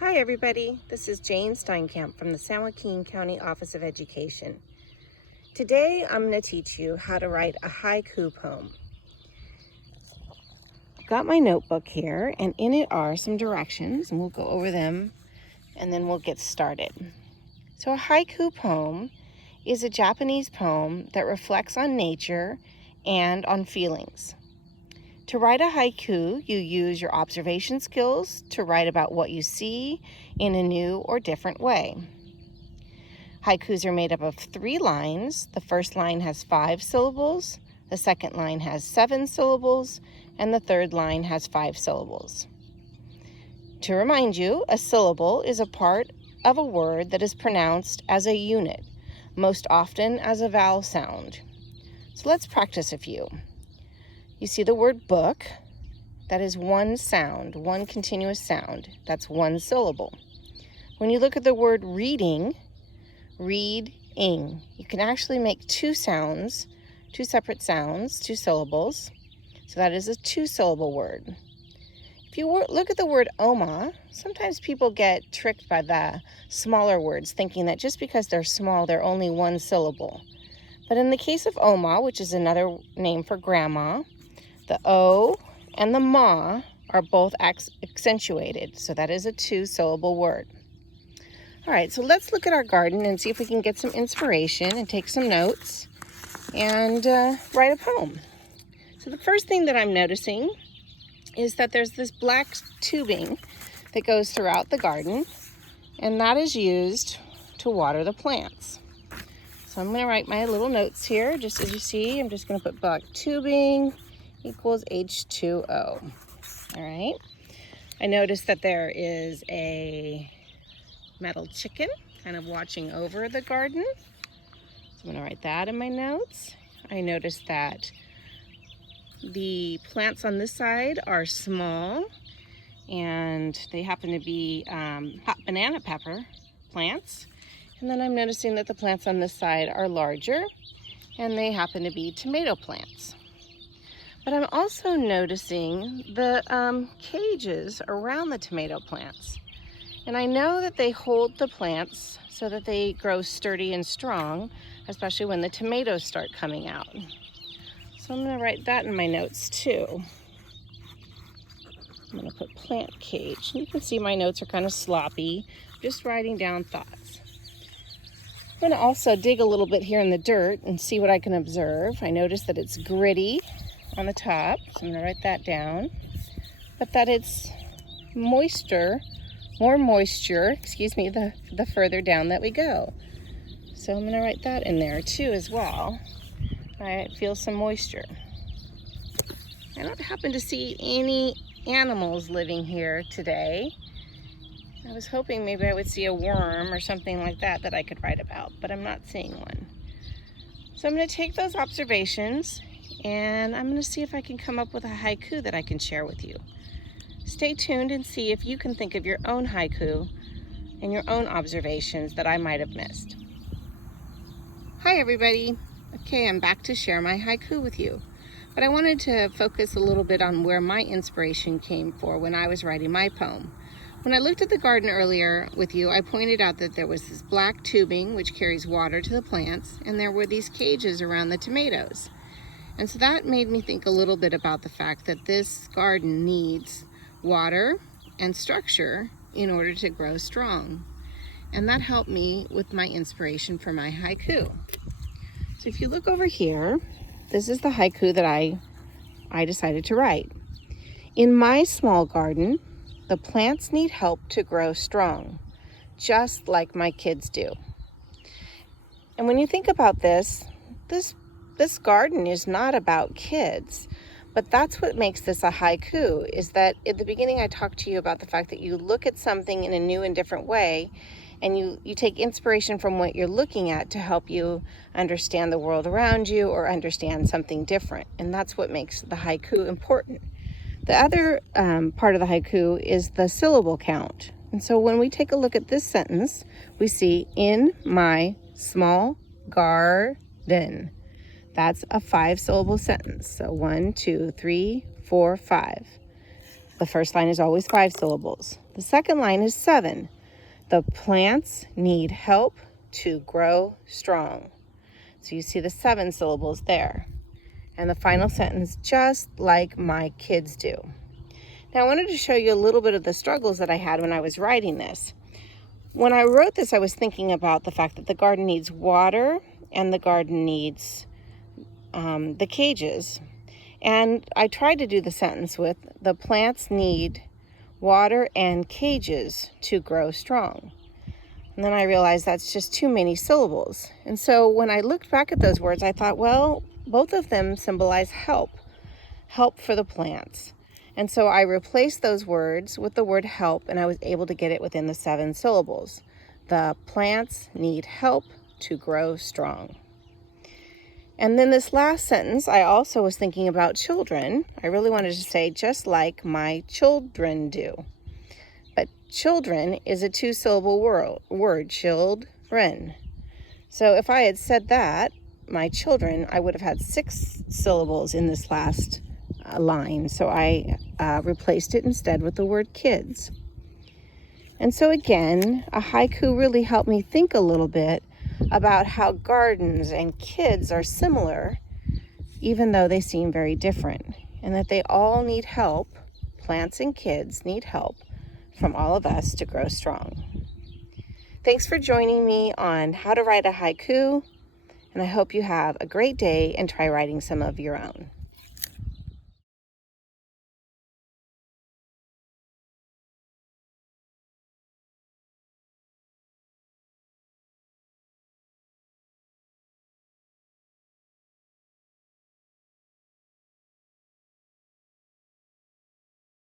Hi everybody, this is Jane Steinkamp from the San Joaquin County Office of Education. Today I'm going to teach you how to write a haiku poem. I've got my notebook here and in it are some directions and we'll go over them and then we'll get started. So a haiku poem is a Japanese poem that reflects on nature and on feelings. To write a haiku, you use your observation skills to write about what you see in a new or different way. Haikus are made up of 3 lines. The first line has 5 syllables, the second line has 7 syllables, and the third line has 5 syllables. To remind you, a syllable is a part of a word that is pronounced as a unit, most often as a vowel sound. So let's practice a few. You see the word book, that is one sound, one continuous sound. That's one syllable. When you look at the word reading, read-ing, you can actually make 2 sounds, 2 separate sounds, 2 syllables. So that is a 2-syllable word. If you look at the word oma, sometimes people get tricked by the smaller words, thinking that just because they're small, they're only 1 syllable. But in the case of oma, which is another name for grandma, the O and the ma are both accentuated, so that is a 2-syllable word. All right, so let's look at our garden and see if we can get some inspiration and take some notes and write a poem. So the first thing that I'm noticing is that there's this black tubing that goes throughout the garden, and that is used to water the plants. So I'm going to write my little notes here. Just as you see, I'm just going to put black tubing equals H2O. All right. I noticed that there is a metal chicken kind of watching over the garden. So I'm going to write that in my notes. I noticed that the plants on this side are small and they happen to be hot banana pepper plants. And then I'm noticing that the plants on this side are larger and they happen to be tomato plants. But I'm also noticing the cages around the tomato plants. And I know that they hold the plants so that they grow sturdy and strong, especially when the tomatoes start coming out. So I'm going to write that in my notes too. I'm going to put plant cage. You can see my notes are kind of sloppy, just writing down thoughts. I'm going to also dig a little bit here in the dirt and see what I can observe. I notice that it's gritty on the top, so I'm going to write that down, but that it's more moisture, the further down that we go. So I'm going to write that in there too as well. I feel some moisture. I don't happen to see any animals living here today. I was hoping maybe I would see a worm or something like that I could write about, but I'm not seeing one. So I'm going to take those observations and I'm going to see if I can come up with a haiku that I can share with you. Stay tuned and see if you can think of your own haiku and your own observations that I might have missed. Hi everybody. Okay, I'm back to share my haiku with you. But I wanted to focus a little bit on where my inspiration came for when I was writing my poem. When I looked at the garden earlier with you, I pointed out that there was this black tubing which carries water to the plants, and there were these cages around the tomatoes. And so that made me think a little bit about the fact that this garden needs water and structure in order to grow strong. And that helped me with my inspiration for my haiku. So if you look over here, this is the haiku that I decided to write. In my small garden, the plants need help to grow strong, just like my kids do. And when you think about this garden is not about kids, but that's what makes this a haiku, is that at the beginning I talked to you about the fact that you look at something in a new and different way, and you take inspiration from what you're looking at to help you understand the world around you or understand something different. And that's what makes the haiku important. The other part of the haiku is the syllable count. And so when we take a look at this sentence, we see in my small garden. That's a 5-syllable sentence. So 1, 2, 3, 4, 5. The first line is always 5 syllables. The second line is 7. The plants need help to grow strong. So you see the 7 syllables there. And the final sentence, just like my kids do. Now I wanted to show you a little bit of the struggles that I had when I was writing this. When I wrote this, I was thinking about the fact that the garden needs water and the garden needs the cages. And I tried to do the sentence with, the plants need water and cages to grow strong. And then I realized that's just too many syllables. And so when I looked back at those words, I thought, well, both of them symbolize help for the plants. And so I replaced those words with the word help, and I was able to get it within the 7 syllables. The plants need help to grow strong. And then this last sentence, I also was thinking about children. I really wanted to say, just like my children do. But children is a 2-syllable word, children. So if I had said that, my children, I would have had 6 syllables in this last line. So I replaced it instead with the word kids. And so again, a haiku really helped me think a little bit about how gardens and kids are similar, even though they seem very different, and that they all need help. Plants and kids need help from all of us to grow strong. Thanks for joining me on how to write a haiku, and I hope you have a great day and try writing some of your own.